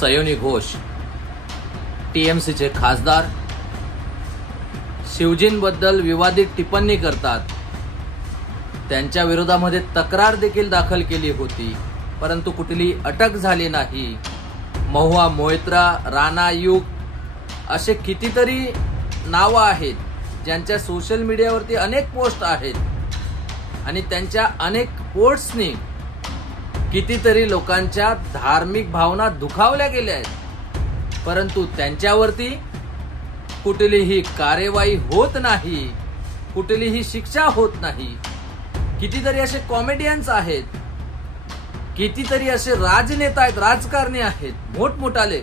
सयोनी घोष टीएमसीचे खासदार शिवजींबद्दल विवादित टिप्पणी करतात। त्यांच्या विरोधामध्ये तक्रार देखील दाखल केली होती, परंतु कुठली अटक झाली नाही। महुआ मोइत्रा, राणा युग असे कितीतरी नावं आहेत ज्यांच्या सोशल मीडियावरती अनेक पोस्ट आहेत आणि त्यांच्या अनेक पोस्ट्सनी कितीतरी लोकांच्या धार्मिक भावना दुखावल्या गेल्या आहेत, परंतु त्यांच्यावरती कुठलीही कार्यवाही होत नाही, कुठलीही शिक्षा होत नाही। कितीतरी असे कॉमेडियन्स आहेत, कितीतरी असे राजनेता आहेत, राजकारणी आहेत मोठमोठाले,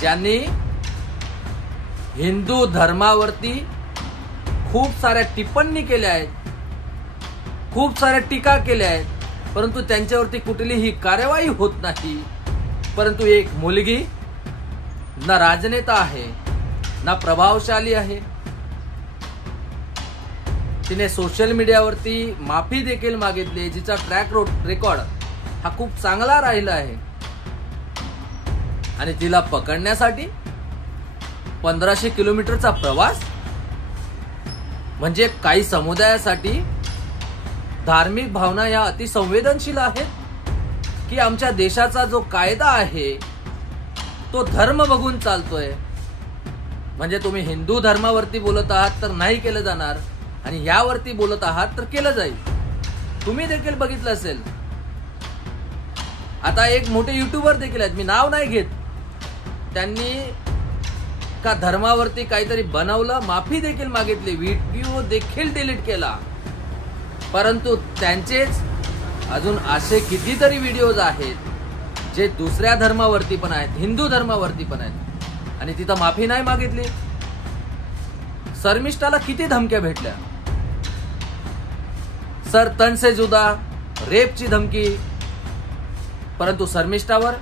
ज्यांनी हिंदू धर्मावरती खूप साऱ्या टिप्पणी केल्या आहेत, खूप साऱ्या टीका केल्या आहेत, परंतु त्यांच्यावरती कुठलीही कार्यवाही होत नाही। परंतु एक मुलगी ना राजनेता आहे ना प्रभावशाली आहे, तिने सोशल मीडियावरती माफी देखील मागितली, जिचा ट्रॅक रेकॉर्ड हा खूप चांगला राहिला आहे आणि तिला पकडण्यासाठी 1500 किलोमीटरचा प्रवास, म्हणजे काही समुदायासाठी धार्मिक भावना या अतिसंवेदनशील आहेत की आमच्या देशाचा जो कायदा आहे तो धर्म बघून चालतोय। म्हणजे तुम्ही हिंदू धर्मावरती बोलत आहात तर नाही केलं जाणार आणि यावरती बोलत आहात तर केलं जाईल। तुम्ही देखील बघितलं असेल, आता एक मोठे युट्यूबर देखील आहेत, मी नाव नाही घेत, त्यांनी का धर्मावरती काहीतरी बनवलं, माफी देखील मागितली, व्हिडिओ देखील डिलीट केला, परंतु त्यांचेच अजून असे कितीतरी व्हिडिओज आहेत जे दुसऱ्या धर्मावरती पण आहेत, हिंदू धर्मावरती पण आहेत, आणि तिथं माफी नाही मागितली। शर्मिष्ठाला किती धमक्या भेटल्या, सर तन से जुदा, रेपची धमकी, परंतु शर्मिष्ठावर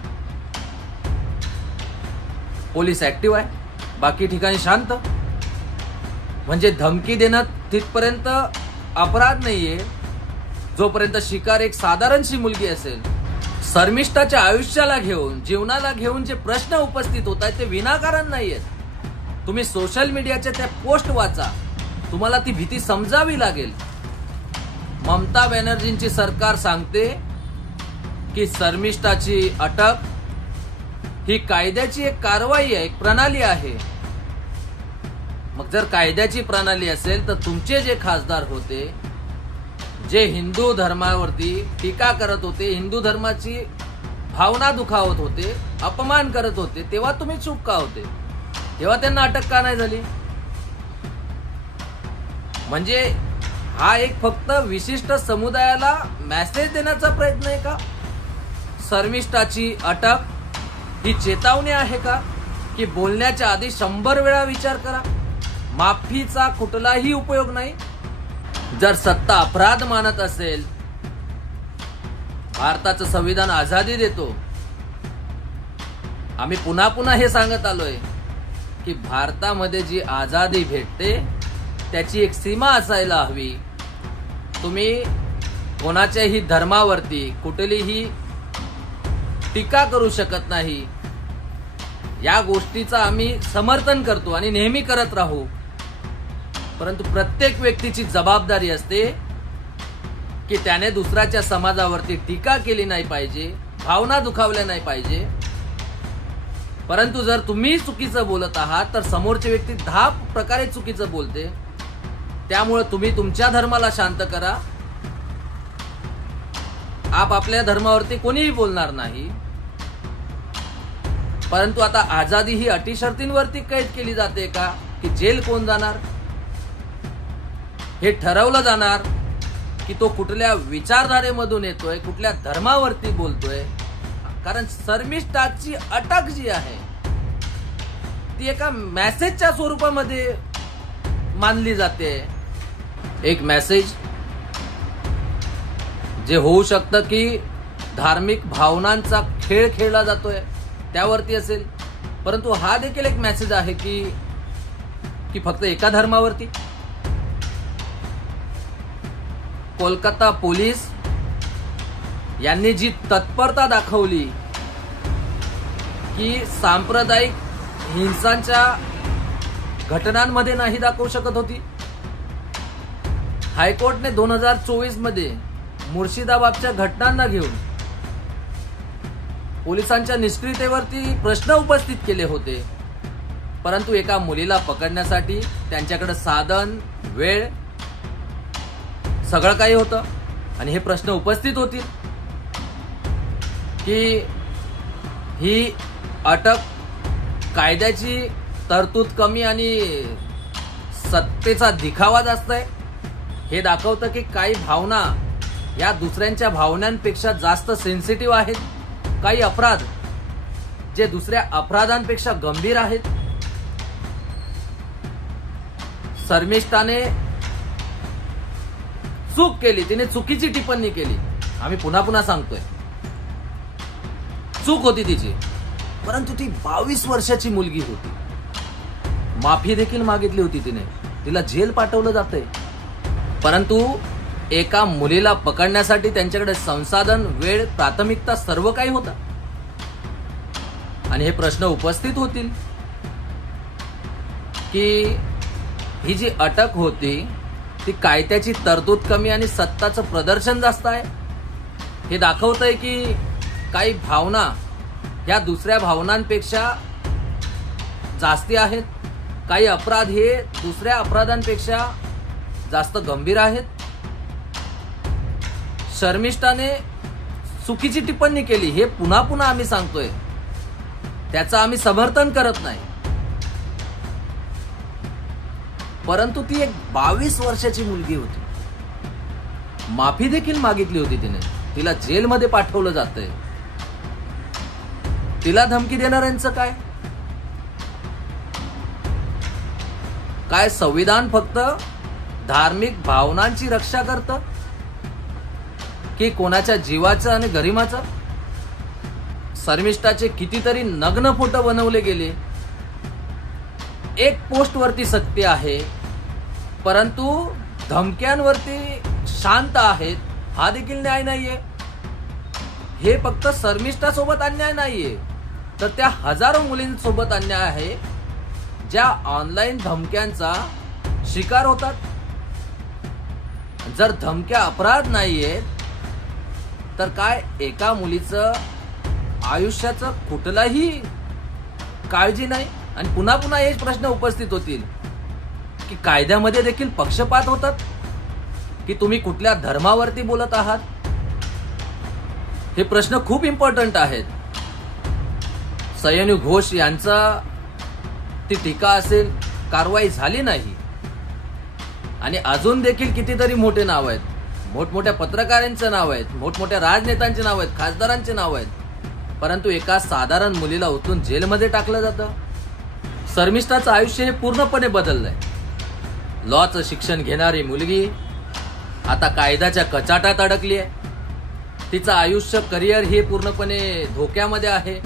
पोलीस ऍक्टिव्ह आहे, बाकी ठिकाणी शांत। म्हणजे धमकी देणं तिथपर्यंत अपराध नाहीये जोपर्यंत शिकार एक साधारणशी मुलगी असेल। शर्मिष्ठाच्या आयुष्याला घेऊन, जीवनाला घेऊन जे प्रश्न उपस्थित होत आहेत ते विनाकारण नाहीयेत। तुम्ही सोशल मीडियाच्या त्या पोस्ट वाचा, तुम्हाला ती भीती समजावी लागेल। ममता बॅनर्जींची सरकार सांगते की शर्मिष्ठाची अटक ही कायद्याची एक कारवाई आहे, एक प्रणाली आहे। मग जर कायद्याची प्रणाली असेल तर तुमचे जे खासदार होते, जे हिंदू धर्मावरती टीका करत होते, हिंदू धर्माची भावना दुखावत होते, अपमान करत होते, तेव्हा तुम्ही चूप का होते? तेव्हा त्यांना अटक का नाही झाली? म्हणजे हा एक फक्त विशिष्ट समुदायाला मेसेज देण्याचा प्रयत्न आहे का? शर्मिष्ठाची अटक ही चेतावणी आहे का की बोलण्याच्या आधी 100 वेळा विचार करा? माफीचा कुठलाही उपयोग नाही। जर सत्ता अपराध मानत असेल, भारताचं संविधान आझादी देतो। आम्ही पुन्हा पुन्हा हे सांगत आलोय की भारतामध्ये जी आझादी भेटते त्याची एक सीमा असायला हवी। तुम्ही कोणाच्याही धर्मावरती कुठलीही टीका करू शकत नाही। या गोष्टीचा आम्ही समर्थन करतो आणि नेहमी करत राहू, परंतु प्रत्येक व्यक्तीची जबाबदारी असते की त्याने दुसऱ्याच्या समाजावरती टीका केली नाही पाहिजे, भावना दुखावल्या नाही पाहिजे। परंतु जर तुम्ही चुकीचं बोलत आहात तर समोरची व्यक्ती 10 प्रकारे चुकीचं बोलते। त्यामुळे तुम्ही तुमच्या धर्माला शांत करा, आपल्या धर्मावरती कोणीही बोलणार नाही। परंतु आता आझादी ही अटी शर्तींवरती कैद केली जाते का की जेल कोण जाणार हे ठरवलं जाणार की तो कुठल्या विचारधारेमधून येतोय, कुठल्या धर्मावरती बोलतोय? कारण शर्मिष्ठाची अटक जी आहे ती एका मेसेजच्या स्वरूपामध्ये मानली जाते। एक मेसेज जे होऊ शकतं की धार्मिक भावनांचा खेळ खेळला जातोय त्यावरती असेल, परंतु हा देखील एक मेसेज आहे की फक्त एका धर्मावरती। कोलकाता पोलीस यांनी जी तत्परता दाखवली की सांप्रदायिक हिंसांच्या घटनांमध्ये नाही दाखवू शकत होती? हायकोर्टने 2024 मध्ये मुर्शिदाबादच्या घटनांना घेऊन पोलिसांच्या निष्क्रियतेवरती प्रश्न उपस्थित केले होते, परंतु एका मुलीला पकडण्यासाठी त्यांच्याकडे साधन, वेळ सगळं काही होतं आणि हे प्रश्न उपस्थित होतील की ही अटक कायद्याची तरतूद कमी आणि सत्तेचा दिखावा जास्त आहे हे दाखवतं की काही भावना या दुसऱ्यांच्या भावनांपेक्षा जास्त सेन्सिटिव्ह आहेत, काही अपराध जे दुसऱ्या अपराधांपेक्षा गंभीर आहेत. शर्मिष्ठाने चूक केली, तिने चुकीची टिप्पणी केली. आम्ही पुन्हा पुन्हा सांगतोय, चूक होती तिची, परंतु ती 22 वर्षाची मुलगी होती. माफी देखील मागितली होती तिने, तिला जेल पाठवलं जातंय. परंतु एका मुलीला पकडण्यासाठी त्यांच्याकडे संसाधन, वेळ, प्राथमिकता सर्व काही होतं आणि हे प्रश्न उपस्थित होतील की ही जी अटक होती ती कायद्याची तरतूद कमी आणि सत्ताचं प्रदर्शन जास्त आहे. हे दाखवतंय की काही भावना ह्या दुसऱ्या भावनांपेक्षा जास्ती आहेत, काही अपराध हे दुसऱ्या अपराधांपेक्षा जास्त गंभीर आहेत. शर्मिष्ठाने चुकीची टिप्पणी केली हे पुन्हा पुन्हा आम्ही सांगतोय, त्याचं आम्ही समर्थन करत नाही, परंतु ती एक 22 वर्षाची मुलगी होती. माफी देखील मागितली होती तिने, तिला जेलमध्ये पाठवलं जातंय. तिला धमकी देणाऱ्यांचं काय? काय संविधान फक्त धार्मिक भावनांची रक्षा करतं की कोणाच्या जीवाचं आणि गरिमाचं? शर्मिष्ठाचे कितीतरी नग्न फोटो बनवले गेले, एक पोस्ट वरती सक्ती आहे, परंतु धमक्यांवरती शांत आहेत. हा देखील न्याय नाहीये. हे फक्त शर्मिष्ठासोबत अन्याय नाहीये, तर त्या हजारो मुलींसोबत अन्याय आहे ज्या ऑनलाईन धमक्यांचा शिकार होतात. जर धमक्या अपराध नाहीये तर काय एका मुलीचं आयुष्याचं कुठलाही काळजी नाही? आणि पुन्हा पुन्हा हेच प्रश्न उपस्थित होतील की कायद्यामध्ये देखील पक्षपात होतात की तुम्ही कुठल्या धर्मावरती बोलत आहात? हे प्रश्न खूप इम्पॉर्टंट आहेत. सयानू घोष यांचा ती टीका असेल, कारवाई झाली नाही आणि अजून देखील कितीतरी मोठे नाव आहेत, मोठमोठ्या पत्रकारांचं नाव आहेत, मोठमोठ्या राजनेत्यांचे नाव आहेत, खासदारांचे नाव आहेत, परंतु एका साधारण मुलीला उचलून जेलमध्ये टाकलं जातं. शर्मिष्ठाचं आयुष्य हे पूर्णपणे बदललंय. लॉचं शिक्षण घेणारी मुलगी आता कायद्याच्या कचाट्यात अडकली आहे. तिचं आयुष्य, करिअर हे पूर्णपणे धोक्यामध्ये आहे.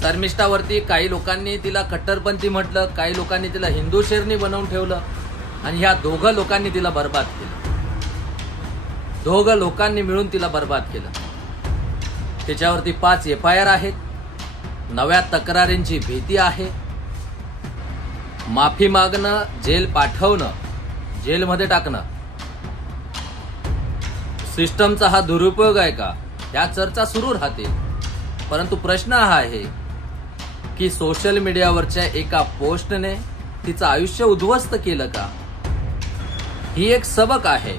शर्मिष्ठावरती काही लोकांनी तिला कट्टरपंथी म्हटलं, काही लोकांनी तिला हिंदू शेरनी बनवून ठेवलं आणि ह्या दोघं लोकांनी तिला बर्बाद केलं. दोघं लोकांनी मिळून तिला बर्बाद केलं. तिच्यावरती 5 FIR आहेत. नव्या तक्रारींची भीती आहे. माफी मागणं, जेल पाठवणं, जेलमध्ये टाकणं, सिस्टमचा हा दुरुपयोग आहे का? या चर्चा सुरू राहतील. परंतु प्रश्न हा आहे की सोशल मीडियावरच्या एका पोस्टने तिचं आयुष्य उद्ध्वस्त केलं का? ही एक सबक आहे.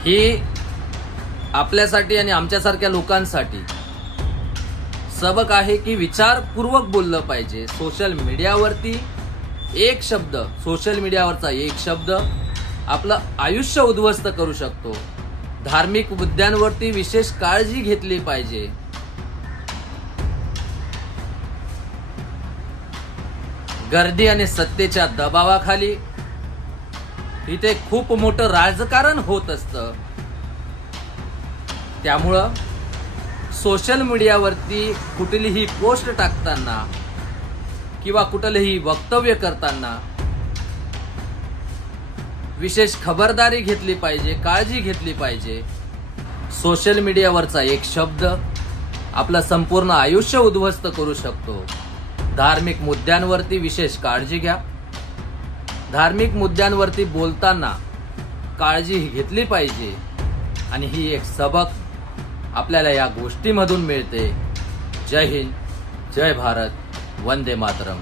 ही आपल्यासाठी आणि आमच्यासारख्या लोकांसाठी सबक आहे की विचारपूर्वक बोललं पाहिजे. सोशल मीडियावरती एक शब्द, सोशल मीडियावरचा एक शब्द आपलं आयुष्य उद्ध्वस्त करू शकतो. धार्मिक मुद्द्यांवरती विशेष काळजी घेतली पाहिजे. गर्दी आणि सत्तेच्या दबावाखाली इथे खूप मोठं राजकारण होत असतं. त्यामुळं सोशल मीडियावरती कुठलीही पोस्ट टाकताना किंवा कुठलंही वक्तव्य करताना विशेष खबरदारी घेतली पाहिजे, काळजी घेतली पाहिजे. सोशल मीडियावरचा एक शब्द आपलं संपूर्ण आयुष्य उद्ध्वस्त करू शकतो. धार्मिक मुद्द्यांवरती विशेष काळजी घ्या. धार्मिक मुद्द्यांवरती बोलताना काळजी घेतली पाहिजे आणि ही एक सबक आपल्याला या गोष्टीमधून मिळते. जय हिंद, जय भारत, वंदे मातरम.